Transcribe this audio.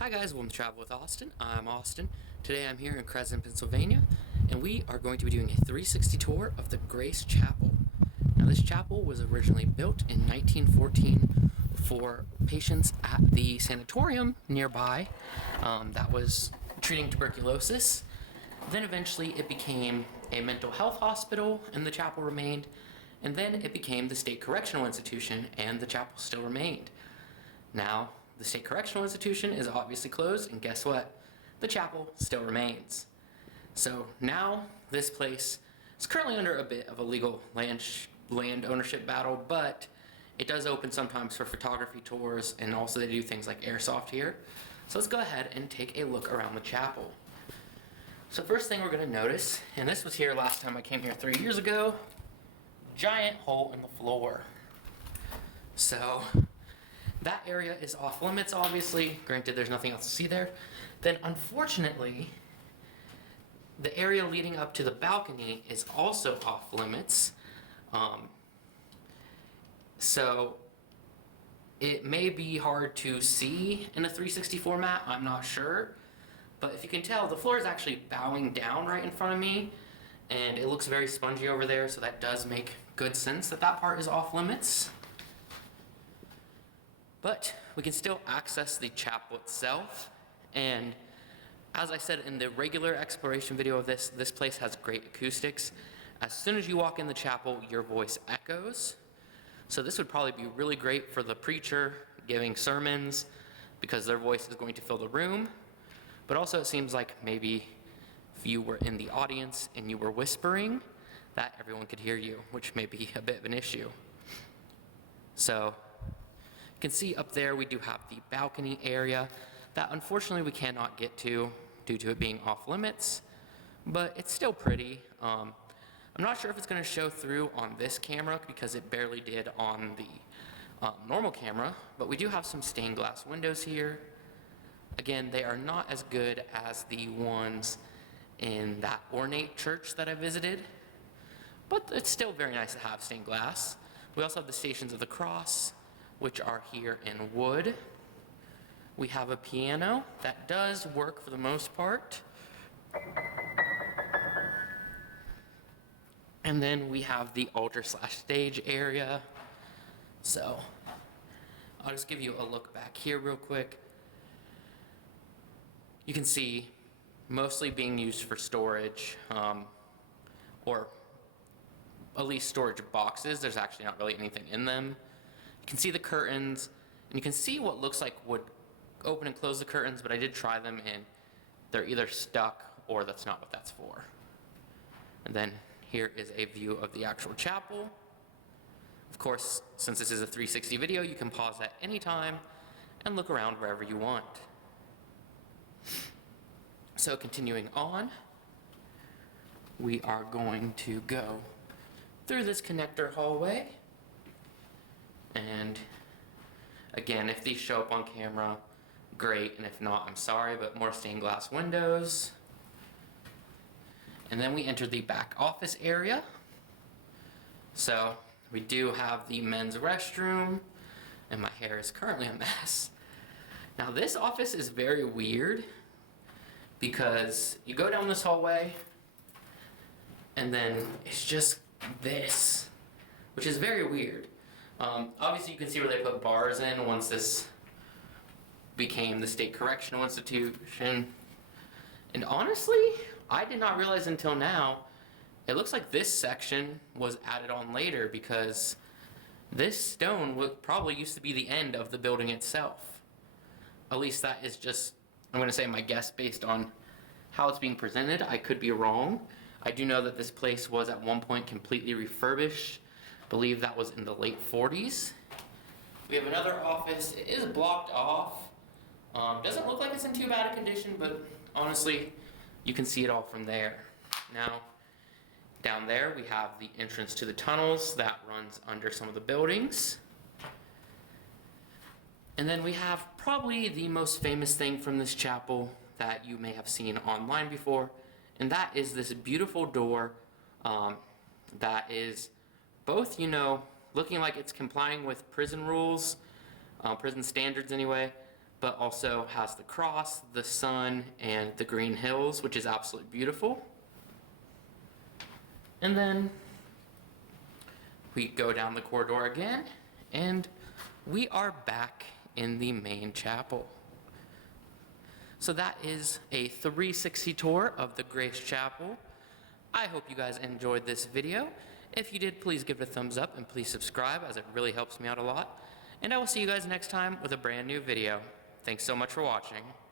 Hi guys, welcome to Travel with Austin. I'm Austin. Today I'm here in Cresson, Pennsylvania, and we are going to be doing a 360 tour of the Grace Chapel. Now this chapel was originally built in 1914 for patients at the sanatorium nearby that was treating tuberculosis. Then eventually it became a mental health hospital and the chapel remained, and then it became the State Correctional Institution and the chapel still remained. Now, the State Correctional Institution is obviously closed, and guess what? The chapel still remains. So now, this place is currently under a bit of a legal land ownership battle, but it does open sometimes for photography tours, and also they do things like airsoft here. So let's go ahead and take a look around the chapel. So first thing we're going to notice, and this was here last time I came here 3 years ago, giant hole in the floor. So that area is off limits, obviously. Granted, there's nothing else to see there. Then, unfortunately, the area leading up to the balcony is also off limits. So it may be hard to see in a 360 format, I'm not sure. But if you can tell, the floor is actually bowing down right in front of me, and it looks very spongy over there, so that does make good sense that that part is off limits. But we can still access the chapel itself, and as I said in the regular exploration video of this place has great acoustics. As soon as you walk in the chapel, your voice echoes. So this would probably be really great for the preacher giving sermons, because their voice is going to fill the room. But also it seems like maybe if you were in the audience and you were whispering, that everyone could hear you, which may be a bit of an issue. So you can see up there we do have the balcony area that unfortunately we cannot get to due to it being off limits, but it's still pretty. I'm not sure if it's going to show through on this camera because it barely did on the normal camera, but we do have some stained glass windows here. Again, they are not as good as the ones in that ornate church that I visited, but it's still very nice to have stained glass. We also have the Stations of the Cross, which are here in wood. We have a piano that does work for the most part. And then we have the altar/stage area. So I'll just give you a look back here real quick. You can see mostly being used for storage, or at least storage boxes. There's actually not really anything in them. You can see the curtains, and you can see what looks like would open and close the curtains, but I did try them and they're either stuck or that's not what that's for. And then here is a view of the actual chapel. Of course, since this is a 360 video, you can pause at any time and look around wherever you want. So continuing on, we are going to go through this connector hallway. And again, if these show up on camera, great, and if not, I'm sorry, but more stained glass windows. And then we enter the back office area. So we do have the men's restroom, and my hair is currently a mess. Now this office is very weird because you go down this hallway and then it's just this, which is very weird. Obviously you can see where they put bars in once this became the State Correctional Institution. And honestly, I did not realize until now, it looks like this section was added on later because this stone probably used to be the end of the building itself. At least that is just, I'm going to say my guess based on how it's being presented. I could be wrong. I do know that this place was at one point completely refurbished. I believe that was in the late 40s. We have another office. It is blocked off. Doesn't look like it's in too bad a condition, but honestly, you can see it all from there. Now, down there we have the entrance to the tunnels that runs under some of the buildings. And then we have probably the most famous thing from this chapel that you may have seen online before, and that is this beautiful door that is both, you know, looking like it's complying with prison rules, prison standards anyway, but also has the cross, the sun, and the green hills, which is absolutely beautiful. And then we go down the corridor again, and we are back in the main chapel. So that is a 360 tour of the Grace Chapel. I hope you guys enjoyed this video. If you did, please give it a thumbs up and please subscribe, as it really helps me out a lot. And I will see you guys next time with a brand new video. Thanks so much for watching.